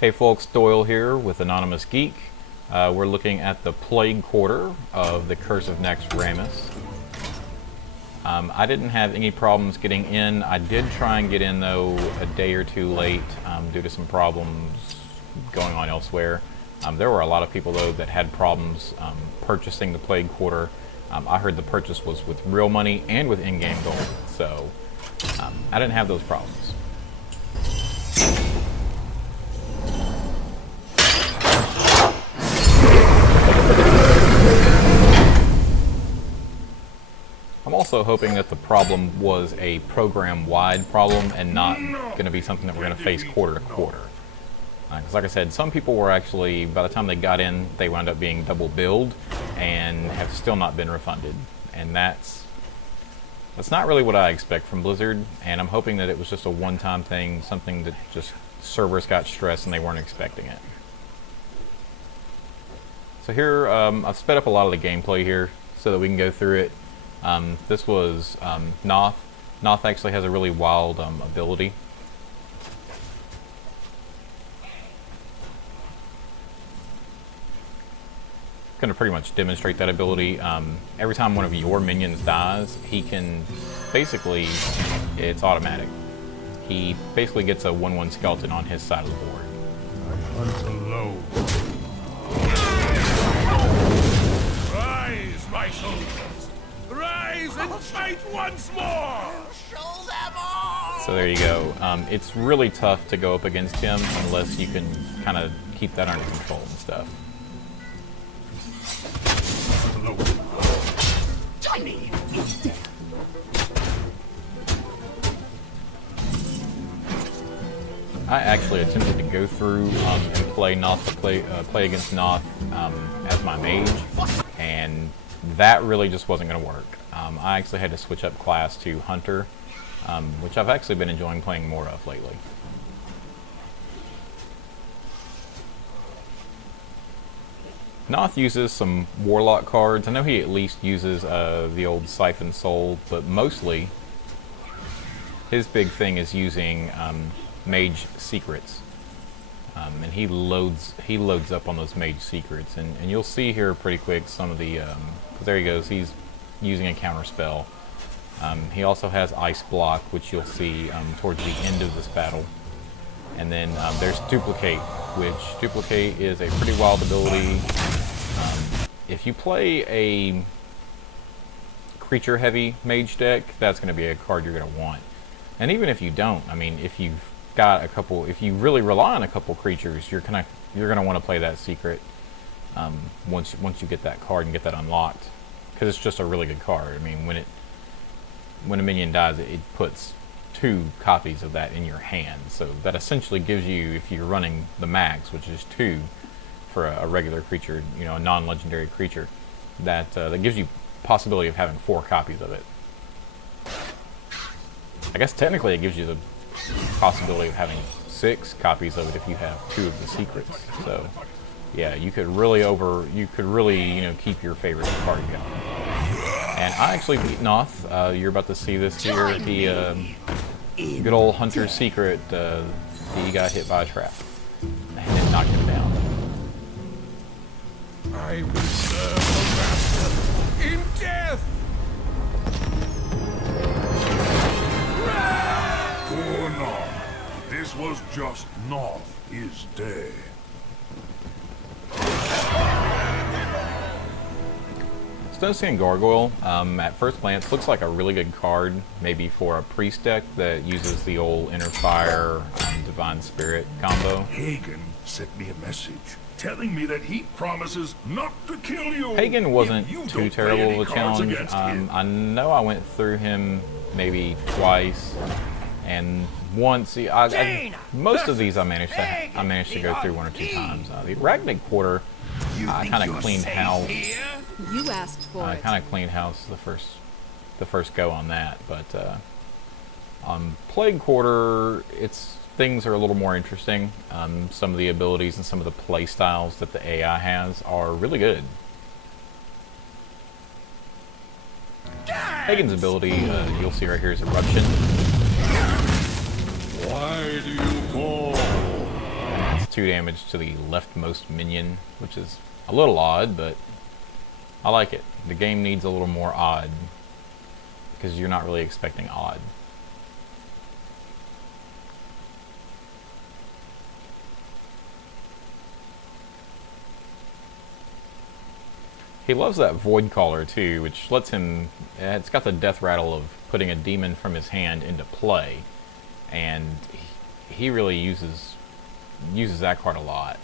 Hey folks, Doyle here with AnonymousGeek. We're looking at the Plague Quarter of the Curse of Naxxramas. I didn't have any problems getting in. I did try and get in though a day or two late due to some problems going on elsewhere. There were a lot of people though that had problems purchasing the Plague Quarter. I heard the purchase was with real money and with in-game gold, so I didn't have those problems. I'm also hoping that the problem was a program-wide problem and not going to be something that we're going to face quarter to quarter. Because like I said, some people were actually, by the time they got in, they wound up being double billed and have still not been refunded. And that's not really what I expect from Blizzard, and I'm hoping that it was just a one-time thing, something that just servers got stressed and they weren't expecting it. So here, I've sped up a lot of the gameplay here so that we can go through it. This was Noth. Noth actually has a really wild ability. Going to pretty much demonstrate that ability. Every time one of your minions dies, he can basically, it's automatic. He basically gets a 1/1 skeleton on his side of the board. I hunt alone. Rise, my soldiers! Rise and fight once more! Show them all! So there you go. It's really tough to go up against him unless you can kind of keep that under control and stuff. Tiny! I actually attempted to go through and play Noth, play against Noth as my mage, and that really just wasn't going to work. I actually had to switch up class to Hunter, which I've actually been enjoying playing more of lately. Noth uses some Warlock cards. I know he at least uses the old Siphon Soul, but mostly his big thing is using Mage Secrets. And he loads up on those Mage Secrets, and you'll see here pretty quick some of the, because there he goes, he's using a counter spell. He also has Ice Block, which you'll see towards the end of this battle. And then there's Duplicate, which Duplicate is a pretty wild ability. If you play a creature-heavy mage deck, that's going to be a card you're going to want. And even if you don't, I mean, if you've got a couple, if you really rely on a couple creatures, you're gonna want to play that secret once you get that card and get that unlocked, because it's just a really good card. I mean, when a minion dies, it puts 2 copies of that in your hand, so that essentially gives you, if you're running the max, which is 2 for a regular creature, you know, a non-legendary creature, that gives you possibility of having 4 copies of it. I guess technically it gives you the possibility of having 6 copies of it if you have 2 of the secrets. So yeah, you could really you know, keep your favorite card going. And I actually beat Noth. You're about to see this here. The good old Hunter secret. He got hit by a trap and it knocked him down. I will serve the master in death! Fear not. This was just Noth his day. Stone Gargoyle, at first glance, looks like a really good card, maybe for a priest deck that uses the old Inner Fire Divine Spirit combo. Hagen sent me a message telling me that he promises not to kill you. Hagen wasn't if you too don't play terrible any of a cards challenge. against him. I know I went through him maybe twice, and once most of these I managed to go through 1 or 2 times. The Arachnid Quarter, I kind of cleaned house. You asked for I it. kind of cleaned house the first go on that, but on Plague Quarter, things are a little more interesting. Some of the abilities and some of the play styles that the AI has are really good. Hagen's ability, you'll see right here, is Eruption. Why do you call? 2 damage to the leftmost minion, which is a little odd, but I like it. The game needs a little more odd, because you're not really expecting odd. He loves that Void Caller too, which lets him, it's got the death rattle of putting a demon from his hand into play, and he really uses that card a lot.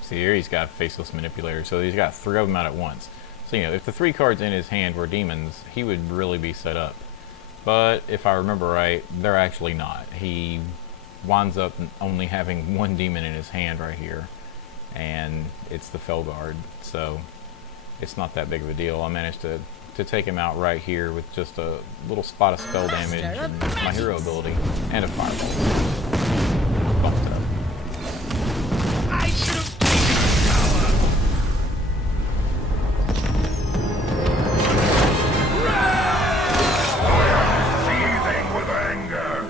See here, he's got Faceless Manipulator, so he's got 3 of them out at once. So, you know, if the 3 cards in his hand were demons, he would really be set up. But if I remember right, they're actually not. He winds up only having 1 demon in his hand right here, and it's the Felguard, so it's not that big of a deal. I managed to take him out right here with just a little spot of spell damage and my hero ability and a fireball. Bumped up. I should have taken a shower. Seething with anger.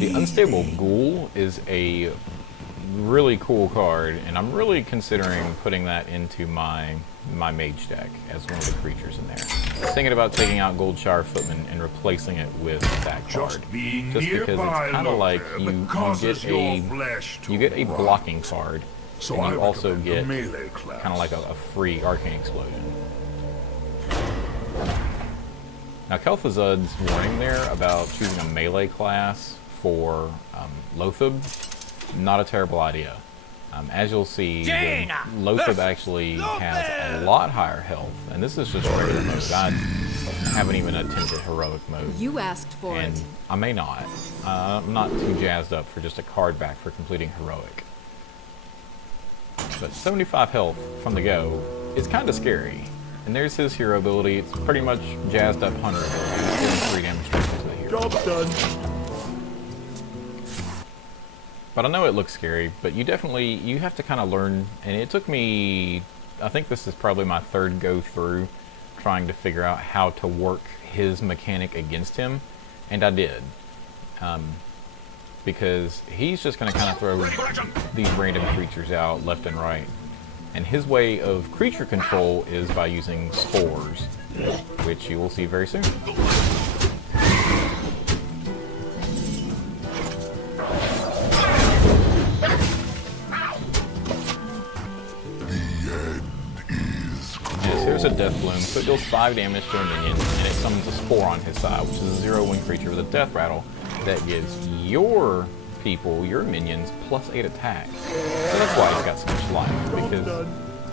The Unstable Ghoul is a really cool card, and I'm really considering putting that into my mage deck as one of the creatures in there. I was thinking about taking out Goldshire Footman and replacing it with that card. Just because it's kind of like you get a blocking card, So and you I also recommend get the melee class. kind of like a free Arcane Explosion. Now, Kel'Thuzad's warning there about choosing a melee class for Loatheb, not a terrible idea. As you'll see, Loatheb actually has a lot higher health, and this is just regular mode. I haven't even attempted heroic mode. You asked for And it. I may not. I'm not too jazzed up for just a card back for completing heroic. But 75 health from the go is kind of scary. And there's his hero ability. It's pretty much jazzed up hunter ability. It's doing 3 damage to the hero. Job's done. But I know it looks scary, but you have to kind of learn, and it took me, I think this is probably my 3rd go through trying to figure out how to work his mechanic against him, and I did. Because he's just going to kind of throw these random creatures out left and right. And his way of creature control is by using spores, which you will see very soon. Here's a Death Bloom, so it deals 5 damage to a minion, and it summons a Spore on his side, which is a 0-1 creature with a Death Rattle that gives your people, your minions, +8 attack. So that's why he's got so much life, because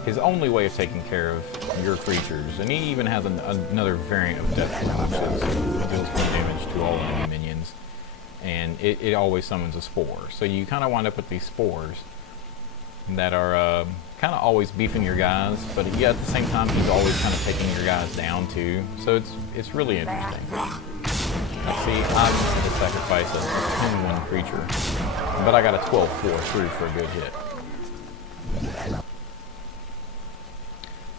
his only way of taking care of your creatures, and he even has another variant of Death Bloom, which deals 1 damage to all enemy minions, and it always summons a Spore. So you kind of wind up with these Spores that are kind of always beefing your guys, but yet at the same time he's always kind of taking your guys down too. So it's really interesting. Now see, I'm going to sacrifice a 10-1 creature, but I got a 12-4 through for a good hit.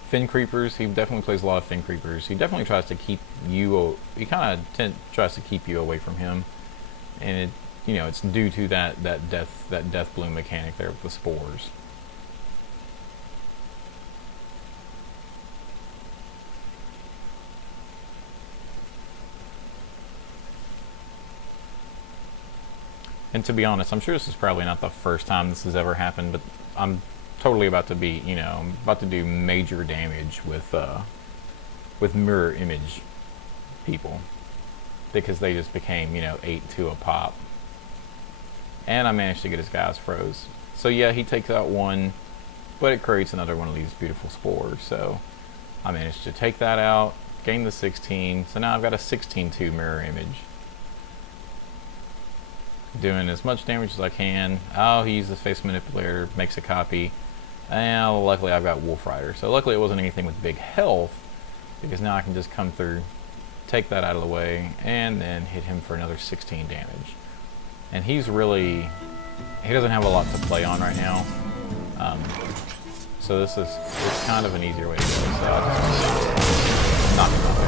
Fin Creepers, he definitely plays a lot of Fin Creepers. He definitely tries to keep you, he kind of tries to keep you away from him, and it's due to that Death Bloom mechanic there with the spores. And to be honest, I'm sure this is probably not the first time this has ever happened, but I'm totally about to be, I'm about to do major damage with mirror image people, because they just became, 8-2 a pop. And I managed to get his guys froze. So yeah, he takes out 1, but it creates another one of these beautiful spores. So I managed to take that out, gain the 16, so now I've got a 16-2 mirror image. Doing as much damage as I can. Oh, he uses Face Manipulator, makes a copy. And luckily I've got Wolf Rider. So luckily it wasn't anything with big health, because now I can just come through, take that out of the way, and then hit him for another 16 damage. And he doesn't have a lot to play on right now. So it's kind of an easier way to go. So I'll just knock him off.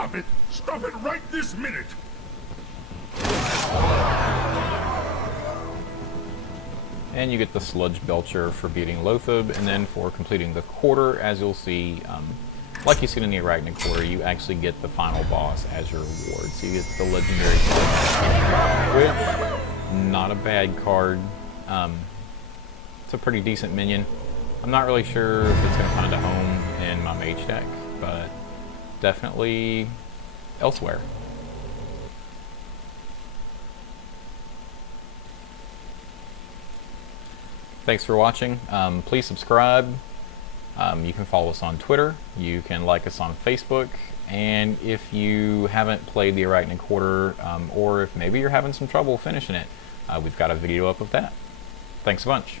Stop it! Stop it right this minute! And you get the Sludge Belcher for beating Lothab, and then for completing the quarter, as you'll see, like you've seen in the Arachnid Quarter, you actually get the final boss as your reward. So you get the legendary Whip. Not a bad card. It's a pretty decent minion. I'm not really sure if it's going to find a home in my mage deck, but definitely elsewhere. Thanks for watching. Please subscribe. You can follow us on Twitter. You can like us on Facebook. And if you haven't played the Arachnid Quarter, or if maybe you're having some trouble finishing it, we've got a video up of that. Thanks a bunch.